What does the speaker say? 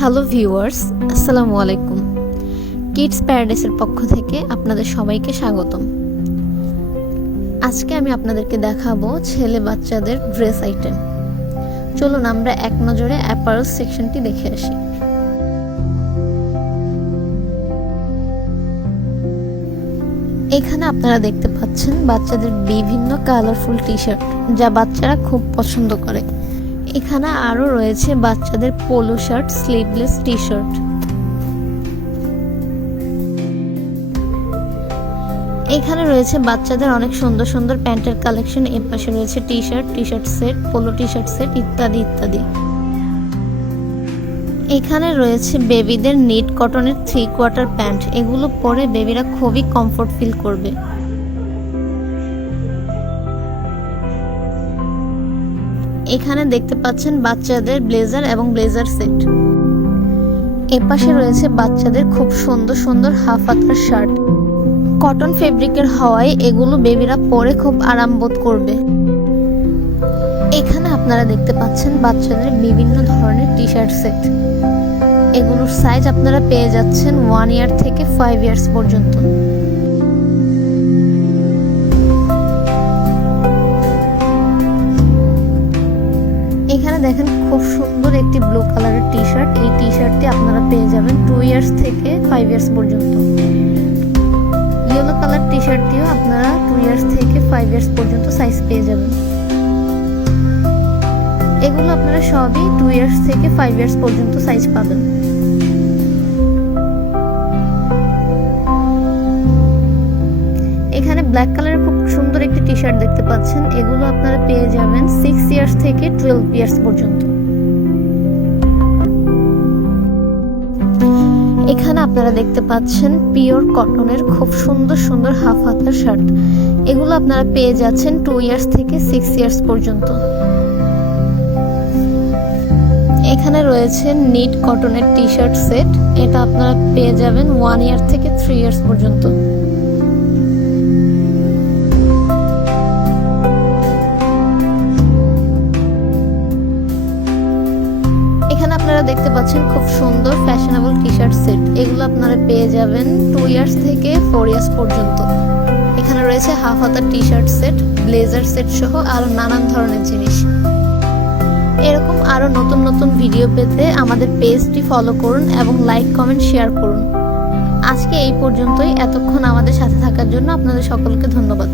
Hello viewers, আসসালামু আলাইকুম। Kids প্যারাডাইসের পক্ষ থেকে আপনাদের সবাইকে স্বাগতম। আজকে আমি আপনাদেরকে দেখাবো ছেলে বাচ্চাদের ড্রেস আইটেম। চলুন আমরা এক নজরে অ্যাপারেল সেকশনটি দেখে আসি। এখানে আপনারা দেখতে পাচ্ছেন বাচ্চাদের বিভিন্ন কালারফুল টি শার্ট, যা বাচ্চারা খুব পছন্দ করে। এখানে আরো রয়েছে বাচ্চাদের polo shirt, sleeveless T shirt. এখানে রয়েছে বাচ্চাদের অনেক সুন্দর সুন্দর প্যান্টের কালেকশন। এর পাশে রয়েছে T shirt set, polo T shirt set ইত্যাদি ইত্যাদি। এখানে রয়েছে বেবিদের নিট কটনের 3/4 প্যান্ট। এগুলো পরে বেবিরা খুবই কমফোর্ট ফিল করবে। এখানে দেখতে পাচ্ছেন বাচ্চাদের ব্লেজার এবং ব্লেজার সেট। এপাশে রয়েছে বাচ্চাদের খুব সুন্দর সুন্দর হাফ হাতার শার্ট। কটন ফেব্রিকের হওয়ায় এগুলো বেবিরা পরে খুব আরাম বোধ করবে। এখানে আপনারা দেখতে পাচ্ছেন বাচ্চাদের বিভিন্ন ধরনের টি শার্ট সেট। এগুলোর সাইজ আপনারা পেয়ে যাচ্ছেন 1 ইয়ার থেকে 5 ইয়ার্স পর্যন্ত। এখানে দেখেন খুব সুন্দর একটি ব্লু কালারের টি শার্ট। এই টি শার্টটি আপনারা পেয়ে যাবেন 2 ইয়ার্স থেকে 5 ইয়ার্স পর্যন্ত। ইয়েলো কালার টি শার্টটিও আপনারা 2 ইয়ার্স থেকে 5 ইয়ার্স পর্যন্ত সাইজ পেয়ে যাবেন। এগুলো আপনারা সবই 2 ইয়ার্স থেকে 5 ইয়ার্স পর্যন্ত সাইজ পাবেন। এখানে ব্ল্যাক কালারের খুব সুন্দর একটি টি শার্ট দেখতে পাচ্ছেন। এগুলো আপনারা পেয়ে যাবেন 6 ইয়ার্স থেকে 12 ইয়ার্স পর্যন্ত। এখানে আপনারা দেখতে পাচ্ছেন পিওর কটনের খুব সুন্দর সুন্দর হাফ হাতার শার্ট। এগুলো আপনারা পেয়ে যাচ্ছেন 2 ইয়ার্স থেকে 6 ইয়ার্স পর্যন্ত। এখানে রয়েছে নিট কটনের টি শার্ট সেট। এটা আপনারা পেয়ে যাবেন 1 ইয়ার থেকে 3 ইয়ার্স পর্যন্ত। এখানে আপনারা দেখতে পাচ্ছেন খুব সুন্দর ফ্যাশনেবল টি শার্ট সেট। এগুলো আপনারা পেয়ে যাবেন 2 ইয়ার্স থেকে 4 ইয়ার্স পর্যন্ত। এখানে রয়েছে হাফ হাতার T shirt set, blazer set সহ আরো নানান ধরনের জিনিস। এরকম আরো নতুন নতুন ভিডিও পেতে আমাদের পেজটি ফলো করুন এবং লাইক, কমেন্ট, শেয়ার করুন। আজকে এই পর্যন্তই। এতক্ষণ আমাদের সাথে থাকার জন্য আপনাদের সকলকে ধন্যবাদ।